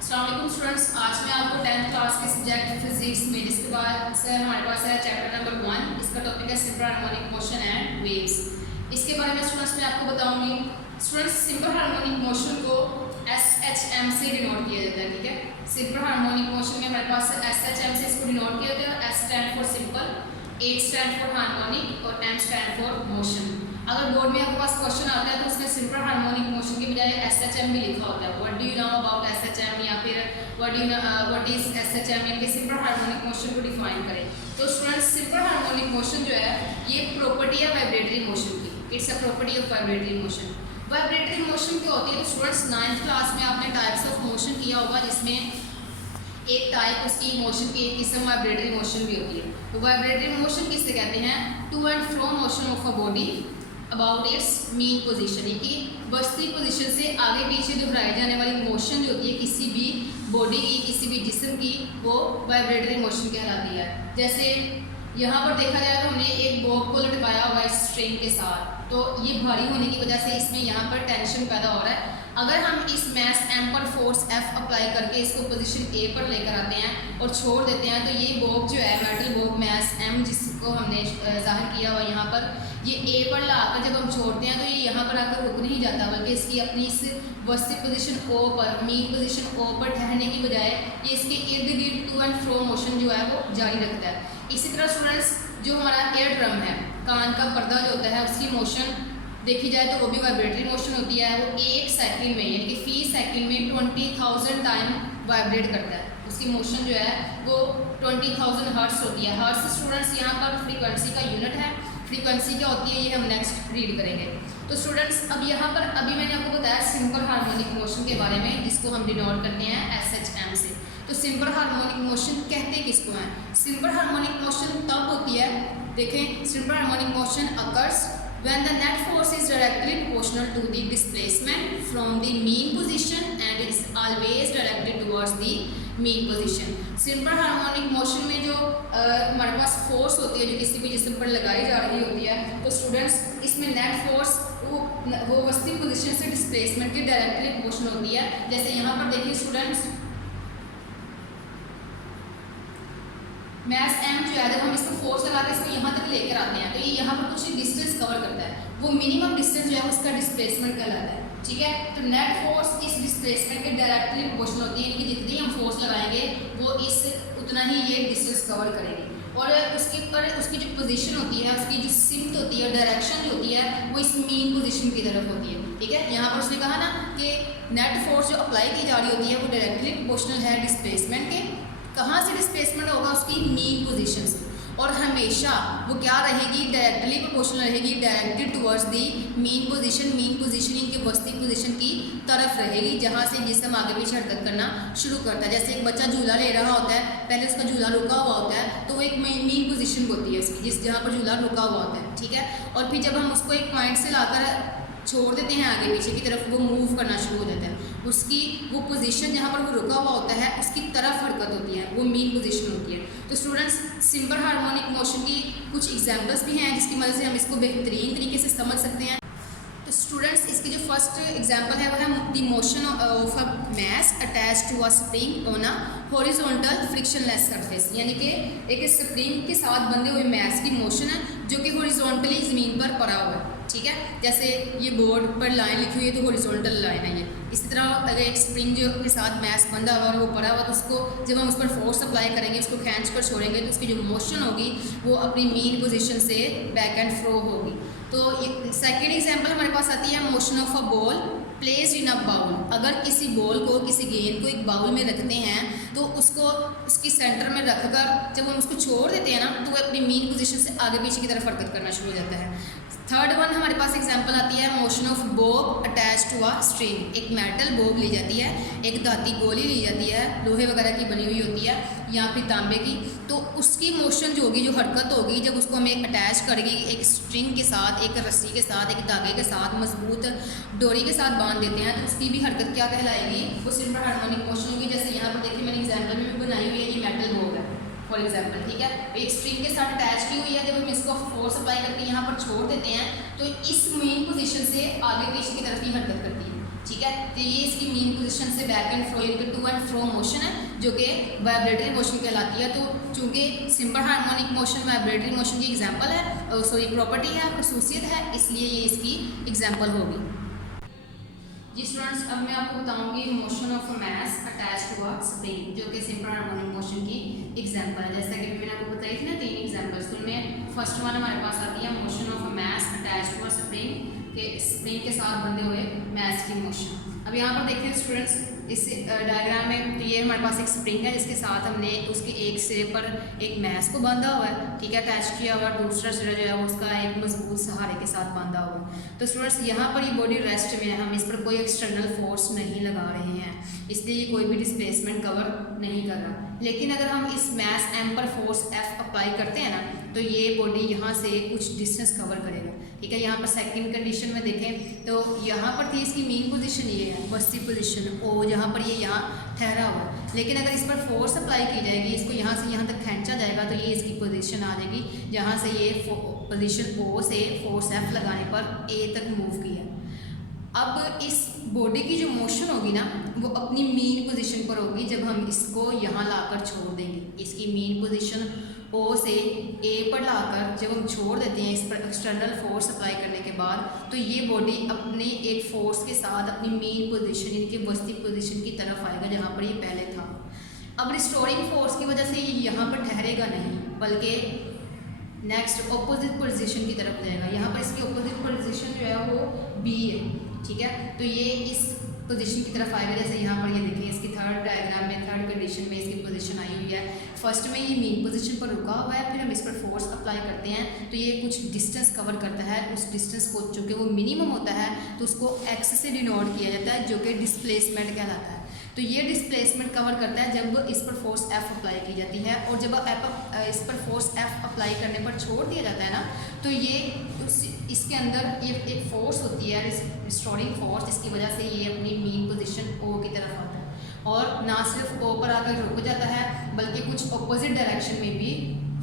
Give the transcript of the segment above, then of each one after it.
अस्सलाम वालेकुम स्टूडेंट्स, आज मैं आपको 10th क्लास के सब्जेक्ट फिजिक्स में जिसके बाद से हमारे पास है चैप्टर नंबर 1। इसका टॉपिक है simple harmonic motion and waves. इसके बारे में स्टूडेंट्स मैं आपको बताऊंगी। स्टूडेंट्स, सिंपल हार्मोनिक मोशन को SHM से डिनोट किया जाता है। ठीक है, सिंपल हार्मोनिक मोशन में हमारे पास SHM से इसको डिनोट किया जाता है। S stand for simple, H stand for harmonic और M स्टैंड फॉर मोशन। अगर बोर्ड में आपके पास क्वेश्चन आता है तो उसमें सिंपल हार्मोनिक मोशन की बजाय SHM भी लिखा होता है। What do you know about SHM, या फिर व्हाट इज SHM, यानी कि सिंपल हार्मोनिक मोशन को डिफाइन करें। तो स्टूडेंट्स, सिंपल हार्मोनिक मोशन जो है ये प्रॉपर्टी है वाइब्रेटरी मोशन की। It's a property of vibratory motion. Vibratory motion क्या होती है? तो स्टूडेंट्स 9th क्लास में आपने टाइप्स ऑफ मोशन किया होगा, जिसमें एक टाइप उसकी मोशन की एक किस्म वाइब्रेटरी मोशन भी होती है। तो वाइब्रेटरी मोशन किससे कहते हैं? To and fro motion of a body about its mean position, यानी कि बस्ती पोजीशन से आगे पीछे दोहराई जाने वाली मोशन जो होती है किसी भी बॉडी की, किसी भी जिस्म की, वो वाइब्रेटरी मोशन कहलाती है। जैसे यहाँ पर देखा जाए तो हमने एक बॉब को लटकाया हुआ है स्ट्रिंग के साथ, तो ये भारी होने की वजह से इसमें यहाँ पर टेंशन पैदा हो रहा है। अगर हम इस मैस M पर फोर्स F अप्लाई करके इसको पोजीशन A पर लेकर आते हैं और छोड़ देते हैं, तो ये बॉब जो है, मेटल बॉब मैस M जिसको हमने जाहिर किया हुआ यहाँ पर, ये A पर लाकर जब हम छोड़ते हैं तो ये यहाँ पर आकर रुक नहीं जाता, बल्कि इसकी अपनी इस वस्ती पोजीशन O पर, मीन पोजीशन O पर ठहरने की बजाय ये इसके इर्द गिर्द टू एंड फ्रो मोशन जो है वो जारी रखता है। इसी तरह स्टूडेंट्स, जो हमारा एयर ड्रम है, कान का पर्दा जो होता है, उसकी मोशन देखी जाए तो वो भी वाइब्रेटरी मोशन होती है। वो एक सेकंड में, यानी कि फी सेकंड में 20,000 टाइम वाइब्रेट करता है। उसकी मोशन जो है वो 20,000 हर्ट्ज होती है। हर्ट्ज स्टूडेंट्स यहाँ पर फ्रीक्वेंसी का यूनिट है। फ्रीक्वेंसी क्या होती है ये हम नेक्स्ट रीड करेंगे। तो स्टूडेंट्स, अब यहाँ पर अभी मैंने आपको बताया सिंपल हार्मोनिक मोशन के बारे में, जिसको हम डिनोट करते हैं SHM से। तो सिंपल हार्मोनिक मोशन कहते किसको हैं? सिंपल हार्मोनिक मोशन तब होती है, देखें, simple harmonic motion occurs when the net force is directly proportional to the displacement from the mean position and is always directed towards the mean position। Simple harmonic motion में जो हमारे पास force होती है जो किसी भी जिस्म पर लगाई जा रही होती है, तो स्टूडेंट्स इसमें नेट फोर्स वो वस्ती पोजीशन से डिस्प्लेसमेंट के डायरेक्टली प्रोपोर्शनल होती है। जैसे यहाँ पर देखिए स्टूडेंट्स, मैस M जो है, जब हम इसको फोर्स लगाते हैं, इसको यहाँ तक लेकर आते हैं, तो ये यहाँ पर कुछ डिस्टेंस कवर करता है। वो मिनिमम डिस्टेंस जो है उसका डिस्प्लेसमेंट कहलाता है। ठीक है, तो नेट फोर्स इस डिस्प्लेसमेंट के डायरेक्टली प्रोपोर्शनल होती है, यानी कि जितनी हम फोर्स लगाएंगे वो इस उतना ही ये डिस्टेंस कवर करेगी। और उसके ऊपर उसकी जो पोजीशन होती है, उसकी जो सिमत होती है, डायरेक्शन जो होती है, वो इस मीन पोजीशन की तरफ होती है। ठीक है, यहाँ पर उसने कहा ना कि नेट फोर्स जो अप्लाई की जा रही होती है वो डायरेक्टली प्रोपोर्शनल है डिस्प्लेसमेंट के। कहाँ से डिस्प्लेसमेंट होगा? उसकी मीन पोजीशन से। और हमेशा वो क्या रहेगी? डायरेक्टली प्रोपोर्शनल रहेगी, directed towards the mean position. Mean position इनके वस्ती पोजीशन की तरफ रहेगी, जहाँ से जिसम आगे पीछे हरकत करना शुरू करता है। जैसे एक बच्चा झूला ले रहा होता है, पहले उसका झूला रुका हुआ होता है, तो वो एक मीन पोजीशन होती है उसकी, जिस जहाँ पर झूला रुका हुआ होता है। ठीक है, और फिर जब हम उसको एक पॉइंट से लाकर छोड़ देते हैं आगे पीछे की तरफ, वो मूव करना शुरू हो जाता है। उसकी वो पोजीशन जहाँ पर वो रुका हुआ होता है उसकी तरफ हरकत होती है, वो मीन पोजीशन होती है। तो स्टूडेंट्स, सिंपल हार्मोनिक मोशन की कुछ एग्जांपल्स भी हैं जिसकी मदद से हम इसको बेहतरीन तरीके से समझ सकते हैं। तो स्टूडेंट्स, इसकी जो फर्स्ट एग्जांपल है वो है the motion of a mass attach to a spring on a horizontal frictionless surface, यानी कि एक स्प्रिंग के साथ बंधे हुए मैस की मोशन है जो कि हॉरिजॉन्टली ज़मीन पर पड़ा हुआ है। ठीक है, जैसे ये बोर्ड पर लाइन लिखी हुई है तो हॉरिजॉन्टल लाइन है ये। इसी तरह अगर एक स्प्रिंग जो के साथ मैस बंधा हुआ और वो पड़ा हुआ, तो उसको जब हम उस पर फोर्स अप्लाई करेंगे, उसको खींच कर छोड़ेंगे, तो उसकी जो मोशन होगी वो अपनी मीन पोजीशन से बैक एंड फ्रो होगी। तो सेकेंड एग्जांपल हमारे पास आती है motion of a ball placed in a bowl. अगर किसी बॉल को, किसी गेंद को एक बाउल में रखते हैं, तो उसको उसकी सेंटर में रखकर जब हम उसको छोड़ देते हैं ना, तो वो अपनी मीन पोजीशन से आगे पीछे की तरफ हरकत करना शुरू हो जाता है। थर्ड वन हमारे पास एग्जांपल आती है motion of bob attach to a string. एक मेटल बॉब ली जाती है, एक धाती गोली ली जाती है, लोहे वगैरह की बनी हुई होती है या फिर तांबे की, तो उसकी मोशन जो होगी, जो हरकत होगी, जब उसको हम एक अटैच करेंगे एक स्ट्रिंग के साथ, एक रस्सी के साथ, एक धागे के साथ, मजबूत डोरी के साथ बांध देते हैं, तो उसकी भी हरकत क्या कहलाएगी? वो सिंपल हार्मोनिक मोशन होगी। जैसे यहाँ पर देखिए मैंने एग्जाम्पल में भी बनाई हुई है, ये मेटल बॉब है फॉर एग्जाम्पल। ठीक है, एक स्ट्रिंग के साथ अटैच की हुई है, जब हम इसको फोर्स अप्लाई करके यहाँ पर छोड़ देते हैं, तो इस मेन पोजीशन से आगे पीछे की तरफ ही हरकत करती है। ठीक है। तो ये इसकी मीन पोजीशन से बैक एंड फ्रो इनके टू एंड फ्रो मोशन है जो कि वाइब्रेटरी मोशन कहलाती है। तो चूंकि simple harmonic motion vibratory motion की एग्जांपल है, सॉरी प्रॉपर्टी है, खसूसियत है, इसलिए ये इसकी एग्जांपल होगी। जी स्टूडेंट्स, अब मैं आपको बताऊंगी motion of mass attach to a spring जो कि सिंपल हार्मोनिक मोशन की एग्जांपल है। जैसा कि मैंने आपको बताई थी ना 3 एग्जांपल्स, तो उनमें फर्स्ट वन हमारे पास आती है motion of mass attach to a spring के स्प्रिंग के साथ बंधे हुए मैस की मोशन। अब यहाँ पर देखिए स्टूडेंट्स, इस डायग्राम में तो ये हमारे पास एक स्प्रिंग है जिसके साथ हमने उसके एक सिरे पर एक मैस को बांधा हुआ है, ठीक है, अटैच किया हुआ, दूसरा सिरा जो है वो उसका एक मजबूत सहारे के साथ बांधा हुआ है। तो स्टूडेंट्स यहाँ पर ये बॉडी रेस्ट में है, हम इस पर कोई एक्सटर्नल फोर्स नहीं लगा रहे हैं, इसलिए ये कोई भी डिस्प्लेसमेंट कवर नहीं कर रहा। लेकिन अगर हम इस मैस एम पर फोर्स एफ अप्लाई करते हैं ना, तो ये बॉडी यहाँ से कुछ डिस्टेंस कवर करेगा, ठीक है। यहाँ पर सेकंड कंडीशन में देखें तो यहाँ पर थी इसकी मीन पोजीशन ये है, बस्ती पोजीशन ओ, जहाँ पर ये यहाँ ठहरा हुआ है। लेकिन अगर इस पर फोर्स अप्लाई की जाएगी, इसको यहाँ से यहाँ तक खींचा जाएगा, तो ये इसकी पोजीशन आ जाएगी जहाँ से ये पोजीशन ओ से फोर्स एफ लगाने पर ए तक मूव किया। अब इस बॉडी की जो मोशन होगी ना, वो अपनी मीन पोजीशन पर होगी जब हम इसको यहाँ लाकर छोड़ देंगे। इसकी मीन पोजीशन ओ से ए पर लाकर जब हम छोड़ देते हैं इस पर एक्सटर्नल फोर्स अप्लाई करने के बाद, तो ये बॉडी अपने एक फोर्स के साथ अपनी मीन पोजीशन इनके बस्ती पोजीशन की तरफ आएगा जहाँ पर ये पहले था। अब रिस्टोरिंग फोर्स की वजह से ये यहाँ पर ठहरेगा नहीं, बल्कि नेक्स्ट ऑपोजिट पोजीशन की तरफ जाएगा। यहाँ पर इसकी ऑपोजिट पोजीशन जो है वो बी है, ठीक है। तो ये इस पोजीशन की तरफ आएगा। जैसे यहाँ पर ये देखिए इसकी थर्ड डायग्राम में थर्ड कंडीशन में इसकी पोजीशन आई हुई है। फर्स्ट में ये मीन पोजीशन पर रुका हुआ है, फिर हम इस पर फोर्स अप्लाई करते हैं तो ये कुछ डिस्टेंस कवर करता है। उस डिस्टेंस को चूँकि वो मिनिमम होता है तो उसको एक्स से डिनोट किया जाता है जो कि डिस्प्लेसमेंट कहलाता है। तो ये डिस्प्लेसमेंट कवर करता है जब इस पर फोर्स एफ अप्लाई की जाती है, और जब इस पर फोर्स एफ अप्लाई करने पर छोड़ दिया जाता है ना, तो ये इसके अंदर ये एक फोर्स होती है रिस्टोरिंग फोर्स, जिसकी वजह से ये अपनी मीन पोजीशन ओ की तरफ आता है, और ना सिर्फ ओ पर आकर रुक जाता है बल्कि कुछ ऑपोजिट डायरेक्शन में भी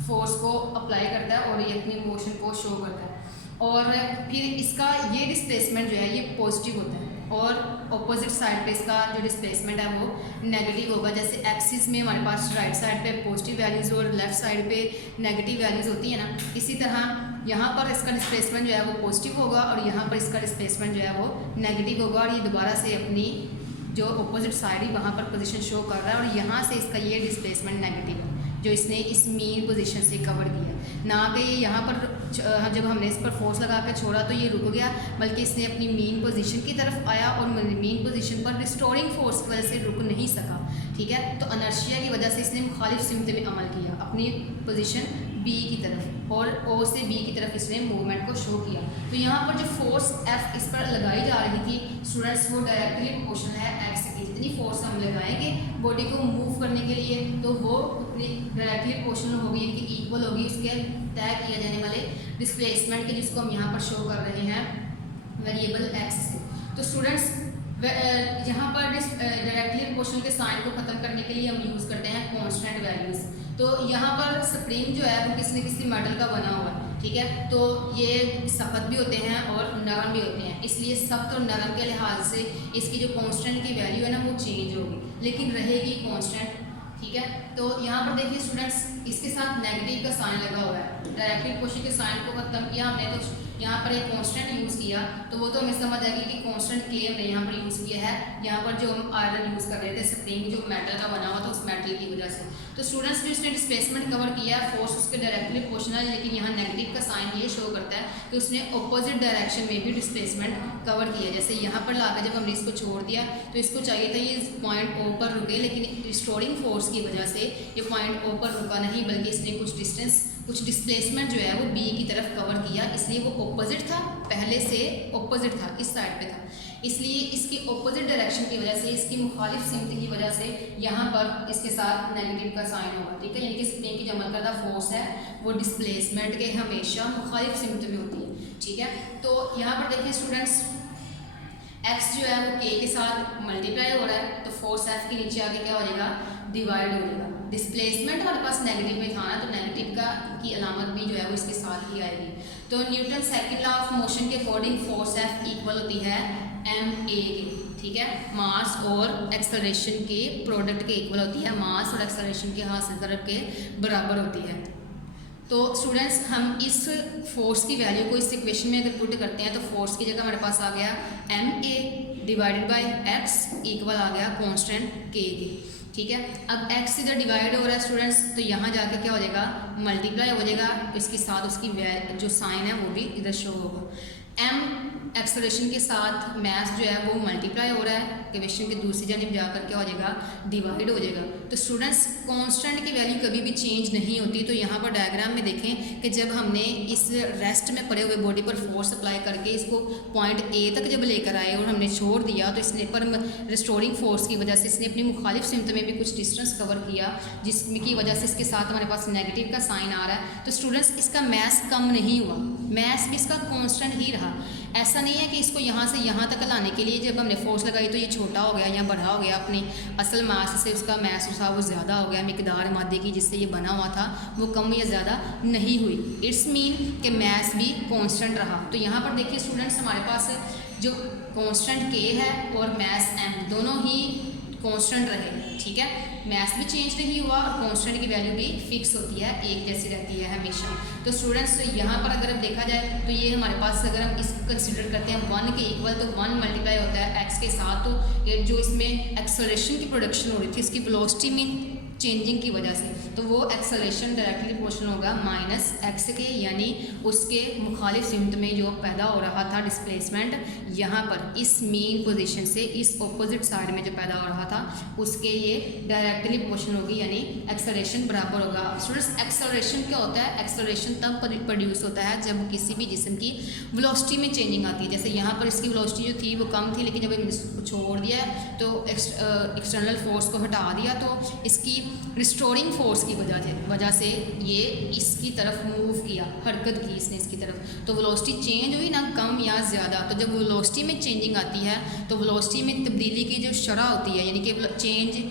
फोर्स को अप्लाई करता है और ये अपनी मोशन को शो करता है। और फिर इसका ये डिस्प्लेसमेंट जो है ये पॉजिटिव होता है, और ऑपोजिट साइड पे इसका जो डिस्प्लेसमेंट है वो नेगेटिव होगा। जैसे एक्सिस में हमारे पास राइट साइड पे पॉजिटिव वैल्यूज़ और लेफ्ट साइड पे नेगेटिव वैल्यूज़ होती है ना, इसी तरह यहाँ पर इसका डिस्प्लेसमेंट जो है वो पॉजिटिव होगा और यहाँ पर इसका डिस्प्लेसमेंट जो है वो नेगेटिव होगा, और ये दोबारा से अपनी जो ऑपोजिट साइड ही वहाँ पर पोजीशन शो कर रहा है, और यहाँ से इसका ये डिस्प्लेसमेंट नेगेटिव है जो इसने इस मीन पोजीशन से कवर किया। ना कि ये यहाँ पर जब हमने इस पर फोर्स लगा कर छोड़ा तो ये रुक गया, बल्कि इसने अपनी मीन पोजीशन की तरफ आया और मीन पोजीशन पर रिस्टोरिंग फोर्स की वजह से रुक नहीं सका, ठीक है। तो अनर्शिया की वजह से इसने मुखालिफ सिमत में अमल किया, अपनी पोजीशन बी की तरफ और ओ से बी की तरफ इसने मूवमेंट को शो किया। तो यहाँ पर जो फोर्स एफ इस पर लगाई जा रही थी स्टूडेंट्स, वो डायरेक्टली प्रोपोर्शनल है एक्स की। जितनी फोर्स हम लगाएंगे बॉडी को मूव करने के लिए तो वो उतनी डायरेक्टली प्रोपोर्शनल होगी, इनकी इक्वल होगी उसके तय किए जाने वाले डिस्प्लेसमेंट के, जिसको हम यहाँ पर शो कर रहे हैं वेरिएबल एक्स से। तो स्टूडेंट्स यहाँ पर डायरेक्टली प्रोपोर्शनल के साइन को खत्म करने के लिए हम यूज़ करते हैं कांस्टेंट वैल्यूज़। तो यहाँ पर स्प्रिंग जो है वो किसी न किसी मेटल का बना हुआ है, ठीक है। तो ये सख्त भी होते हैं और नरम भी होते हैं, इसलिए सख्त और नरम के लिहाज से इसकी जो कांस्टेंट की वैल्यू है ना वो चेंज होगी, लेकिन रहेगी कांस्टेंट, ठीक है। तो यहाँ पर देखिए स्टूडेंट्स, इसके साथ नेगेटिव का साइन लगा हुआ है, डायरेक्टली प्रोपोर्शनल के साइन को खत्म किया हमने, तो यहाँ पर एक कांस्टेंट यूज़ किया तो वो तो हमें समझ आएगी कि कांस्टेंट के हमने यहाँ पर यूज़ किया है। यहाँ पर जो हम आयरन यूज़ कर रहे थे स्प्रिंग जो मेटल का बना हुआ था उस मेटल की वजह से। तो स्टूडेंट्स जो इसने डिस्प्लेसमेंट कवर किया है फोर्स उसके डायरेक्टली प्रोपोर्शनल है, लेकिन यहाँ नेगेटिव का साइन ये शो करता है कि उसने ऑपोजिट डायरेक्शन में भी डिस्प्लेसमेंट कवर किया। जैसे यहाँ पर लाकर जब हमने इसको छोड़ दिया तो इसको चाहिए था ये पॉइंट ओ पर रुके, लेकिन रिस्टोरिंग फोर्स की वजह से ये पॉइंट ओ पर रुका नहीं, बल्कि इसने कुछ डिस्टेंस कुछ डिस्प्लेसमेंट जो है वो बी की तरफ कवर किया, इसलिए वो ऑपोजिट था, पहले से ऑपोजिट था, इस साइड पे था, इसलिए इसकी ऑपोजिट डायरेक्शन की वजह से इसकी मुखालिफ सिमत की वजह से यहाँ पर इसके साथ नेगेटिव का साइन होगा, ठीक है। यानी कि स्प्रिंग की जो अमल करदा फोर्स है वो डिस्प्लेसमेंट के हमेशा मुखालिफ सिमत में होती है, ठीक है। तो यहाँ पर देखिए स्टूडेंट्स, एक्स जो है वो के के साथ मल्टीप्लाई हो रहा है, तो फोर्स एफ के नीचे आके क्या हो जाएगा, डिवाइड हो जाएगा। डिस्प्लेसमेंट हमारे पास नेगेटिव में था ना, तो नेगेटिव का की अलामत भी जो है वो इसके साथ ही आएगी। तो Newton second law of motion के अकॉर्डिंग फोर्स एफ इक्वल होती है एम ए के, ठीक है। मास और एक्सेलरेशन के प्रोडक्ट के इक्वल होती है, मास और एक्सेलरेशन के हासिल तरफ के बराबर होती है। तो स्टूडेंट्स हम इस फोर्स की वैल्यू को इस इक्वेशन में अगर पुट करते हैं तो फोर्स की जगह हमारे पास आ गया ma divided by x equal आ गया कांस्टेंट k के, ठीक है। अब x इधर डिवाइड हो रहा है स्टूडेंट्स, तो यहाँ जाके क्या हो जाएगा, मल्टीप्लाई हो जाएगा, इसके साथ उसकी जो साइन है वो भी इधर शो होगा। m एक्सेलरेशन के साथ मैथ जो है वो मल्टीप्लाई हो रहा है, इक्वेशन के दूसरी जानिब जाकर क्या हो जाएगा, डिवाइड हो जाएगा। तो स्टूडेंट्स कांस्टेंट की वैल्यू कभी भी चेंज नहीं होती। तो यहाँ पर डायग्राम में देखें कि जब हमने इस रेस्ट में पड़े हुए बॉडी पर फोर्स अप्लाई करके इसको पॉइंट ए तक जब लेकर आए और हमने छोड़ दिया, तो इसने पर रिस्टोरिंग फोर्स की वजह से इसने अपनी मुखालिफ सिमत में भी कुछ डिस्टेंस कवर किया, जिसकी वजह से इसके साथ हमारे पास नेगेटिव का साइन आ रहा है। तो स्टूडेंट्स इसका मैस कम नहीं हुआ, मैस भी इसका कांस्टेंट ही रहा। ऐसा नहीं है कि इसको यहाँ से यहाँ तक लाने के लिए जब हमने फोर्स लगाई तो ये छोटा हो गया या बड़ा हो गया, अपनी असल मास से उसका मैस था वो ज़्यादा हो गया, मिकदार मादे की जिससे ये बना हुआ था वो कम या ज़्यादा नहीं हुई। इट्स मीन कि मैस भी कांस्टेंट रहा। तो यहाँ पर देखिए स्टूडेंट्स हमारे पास जो कांस्टेंट के है और मैस एम दोनों ही कांस्टेंट रहे, ठीक है। मैथ भी चेंज नहीं हुआ और कांस्टेंट की वैल्यू भी फिक्स होती है, एक जैसी रहती है हमेशा। तो स्टूडेंट्स यहाँ पर अगर देखा जाए तो ये हमारे पास अगर हम इस कंसिडर करते हैं 1 के इक्वल, तो 1 मल्टीप्लाई होता है x के साथ। तो ये जो इसमें एक्सेलरेशन की प्रोडक्शन हो रही थी इसकी वेलोसिटी में चेंजिंग की वजह से, तो वो एक्सेलरेशन डायरेक्टली प्रोपोर्शनल होगा माइनस x के, यानी उसके मुखालिफ सिमत में जो पैदा हो रहा था डिस्प्लेसमेंट, यहाँ पर इस मीन पोजीशन से इस ऑपोजिट साइड में जो पैदा हो रहा था उसके ये डायरेक्टली प्रोपोर्शनल होगी, यानी एक्सेलरेशन बराबर होगा। स्टूडेंट्स एक्सेलरेशन क्या होता है, एक्सेलरेशन तब प्रोड्यूस होता है जब किसी भी जिस्म की वेलोसिटी में चेंजिंग आती है। जैसे यहाँ पर इसकी वेलोसिटी जो थी वो कम थी, लेकिन जब हमने इसको छोड़ दिया है तो एक्सटर्नल फोर्स को हटा दिया, तो इसकी रिस्टोरिंग फोर्स की वजह से ये इसकी तरफ मूव किया, हरकत की इसने इसकी तरफ, तो वेलोसिटी चेंज हुई ना कम या ज़्यादा। तो जब वेलोसिटी में चेंजिंग आती है तो वेलोसिटी में तब्दीली की जो शरह होती है, यानी कि change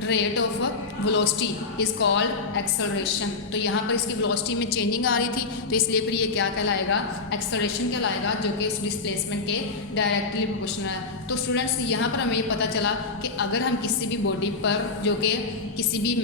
rate of velocity is called acceleration. तो यहाँ पर इसकी वेलोसिटी में चेंजिंग आ रही थी, तो इसलिए फिर ये क्या कहलाएगा, एक्सेलरेशन कहलाएगा, जो कि उस डिस्प्लेसमेंट के डायरेक्टली प्रोपोर्शनल है। तो स्टूडेंट्स यहाँ पर हमें ये पता चला कि अगर हम किसी भी बॉडी पर जो कि किसी भी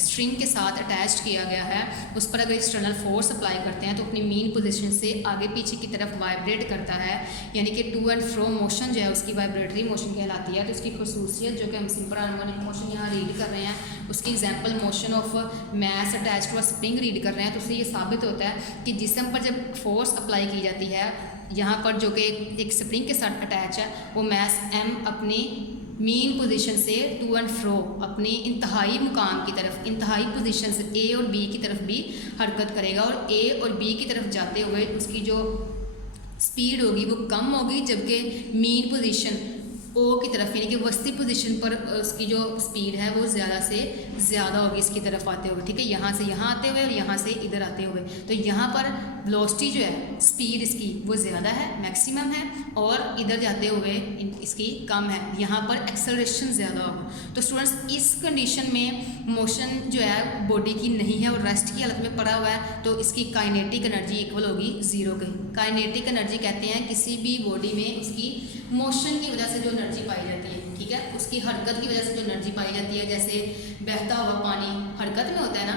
स्ट्रिंग के साथ अटैच किया गया है उस पर अगर एक्सटर्नल फोर्स अप्लाई करते हैं तो अपनी मीन पोजीशन से आगे पीछे की तरफ वाइब्रेट करता है, यानी कि टू एंड फ्रो मोशन जो है उसकी वाइब्रेटरी मोशन कहलाती है। तो उसकी खसूसियत जो कि हम सिंपल हार्मोनिक मोशन यहाँ रीड कर रहे हैं, उसकी example motion of mass attach to a spring read कर रहे हैं, तो उससे ये साबित होता है कि जिस्म पर जब फोर्स अप्लाई की जाती है यहाँ पर जो कि एक स्प्रिंग के साथ अटैच है, वो मैस एम अपनी मीन पोजीशन से टू एंड फ्रो अपनी इंतहाई मुकाम की तरफ, इंतहाई पोजीशन से ए और बी की तरफ भी हरकत करेगा, और ए और बी की तरफ जाते हुए उसकी जो स्पीड होगी वो कम होगी, जबकि मीन पोजीशन ओ की तरफ यानी कि वस्ती पोजीशन पर उसकी जो स्पीड है वो ज़्यादा से ज़्यादा होगी इसकी तरफ आते हुए, ठीक है, यहाँ से यहाँ आते हुए और यहाँ से इधर आते हुए। तो यहाँ पर वेलोसिटी जो है स्पीड इसकी वो ज़्यादा है, मैक्सिमम है, और इधर जाते हुए इसकी कम है, यहाँ पर एक्सेलरेशन ज़्यादा होगा। तो स्टूडेंट्स इस कंडीशन में मोशन जो है बॉडी की नहीं है और रेस्ट की हालत में पड़ा हुआ है, तो इसकी काइनेटिक एनर्जी इक्वल होगी 0 के। काइनेटिक एनर्जी कहते हैं किसी भी बॉडी में उसकी मोशन की वजह से जो एनर्जी पाई जाती है, ठीक है, उसकी हरकत की वजह से जो एनर्जी पाई जाती है, जैसे बहता हुआ पानी हरकत में होता है ना,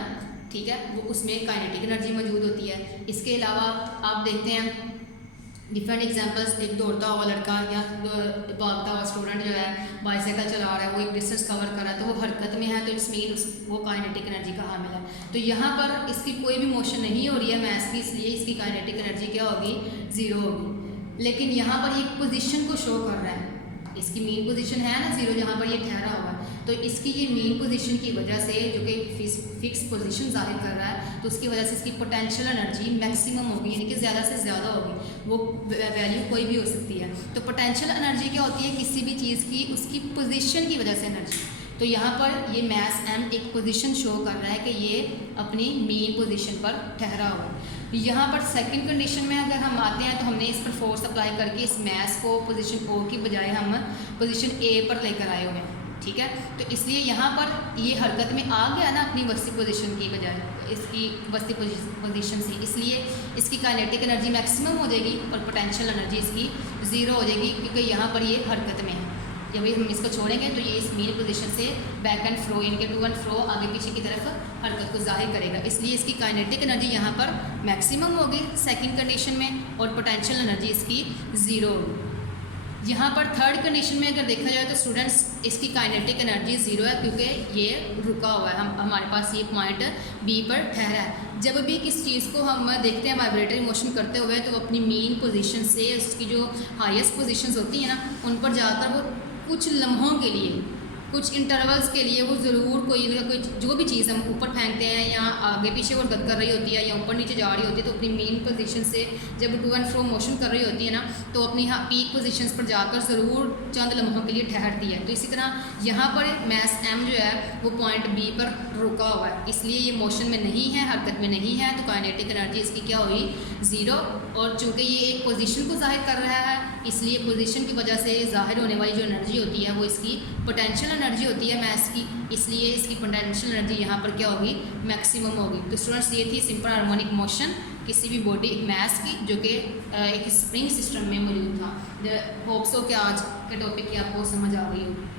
ठीक है, वो उसमें काइनेटिक एनर्जी मौजूद होती है। इसके अलावा आप देखते हैं डिफरेंट एग्जांपल्स, एक दौड़ता हुआ लड़का या भागता हुआ स्टूडेंट जो है बाइसाइकिल चला रहा है, वो एक डिस्टेंस कवर कर रहा है, तो वो हरकत में है, तो इट्स मीन वो काइनेटिक एनर्जी का हामिल है। तो यहाँ पर इसकी कोई भी मोशन नहीं हो रही है मैस की, इसलिए इसकी काइनेटिक एनर्जी क्या होगी, 0 होगी। लेकिन यहाँ पर एक पोजीशन को शो कर रहा है, इसकी मीन पोजीशन है ना 0, जहाँ पर ये ठहरा हुआ है, तो इसकी ये मीन पोजीशन की वजह से जो कि फिक्स पोजीशन जाहिर कर रहा है, तो उसकी वजह से इसकी पोटेंशियल एनर्जी मैक्सिमम होगी, यानी कि ज़्यादा से ज़्यादा होगी, वो वैल्यू कोई भी हो सकती है। तो पोटेंशियल एनर्जी क्या होती है, किसी भी चीज़ की उसकी पोजीशन की वजह से एनर्जी। तो यहाँ पर ये मैस एम एक पोजीशन शो कर रहा है कि ये अपनी मीन पोजीशन पर ठहरा हुआ है। यहाँ पर सेकंड कंडीशन में अगर हम आते हैं तो हमने इस पर फोर्स अप्लाई करके इस मैस को पोजीशन ओ की बजाय हम पोजीशन ए पर लेकर आए हुए हैं, ठीक है। तो इसलिए यहाँ पर ये हरकत में आ गया ना अपनी वस्ती पोजीशन की बजाय, इसकी वस्ती पोजीशन से, इसलिए इसकी काइनेटिक एनर्जी मैक्सिमम हो जाएगी और पोटेंशियल एनर्जी इसकी 0 हो जाएगी, क्योंकि यहाँ पर ये हरकत में है। जब भी हम इसको छोड़ेंगे तो ये इस मेन पोजीशन से बैक एंड फ्रो इनके टू एंड फ्रो आगे पीछे की तरफ हरकत को जाहिर करेगा, इसलिए इसकी काइनेटिक एनर्जी यहाँ पर मैक्सिमम होगी सेकंड कंडीशन में और पोटेंशियल एनर्जी इसकी ज़ीरो होगी। यहाँ पर थर्ड कंडीशन में अगर देखा जाए तो स्टूडेंट्स इसकी काइनेटिक एनर्जी ज़ीरो है क्योंकि ये रुका हुआ है, हमारे पास ये पॉइंट बी पर ठहरा है। जब भी किस चीज़ को हम देखते हैं वाइब्रेटरी मोशन करते हुए तो अपनी मेन पोजीशन से उसकी जो हाईएस्ट पोजीशंस होती हैं ना उन पर जाकर वो कुछ लम्हों के लिए, कुछ इंटरवल्स के लिए वो ज़रूर कोई जो भी चीज़ हम ऊपर फेंकते हैं या आगे पीछे वो हरकत कर रही होती है या ऊपर नीचे जा रही होती है तो अपनी मेन पोजीशन से जब टू एंड फ्रो मोशन कर रही होती है ना तो अपनी पीक पोजीशंस पर जाकर ज़रूर चंद लम्हों के लिए ठहरती है। तो इसी तरह यहाँ पर मैस m जो है वो पॉइंट B पर रुका हुआ है, इसलिए ये मोशन में नहीं है, हरकत में नहीं है, तो काइनेटिक एनर्जी इसकी क्या हुई, ज़ीरो। और चूँकि ये एक पोजीशन को जाहिर कर रहा है इसलिए पोजीशन की वजह से जाहिर होने वाली जो एनर्जी होती है वो इसकी पोटेंशियल एनर्जी होती है मैस की, इसलिए इसकी पोटेंशियल एनर्जी यहाँ पर क्या होगी, मैक्सिमम होगी। तो स्टूडेंट्स ये थी सिंपल हार्मोनिक मोशन किसी भी बॉडी मैस की जो कि एक स्प्रिंग सिस्टम में मौजूद था। होप्स हो कि आज के टॉपिक की आपको समझ आ गई होगी।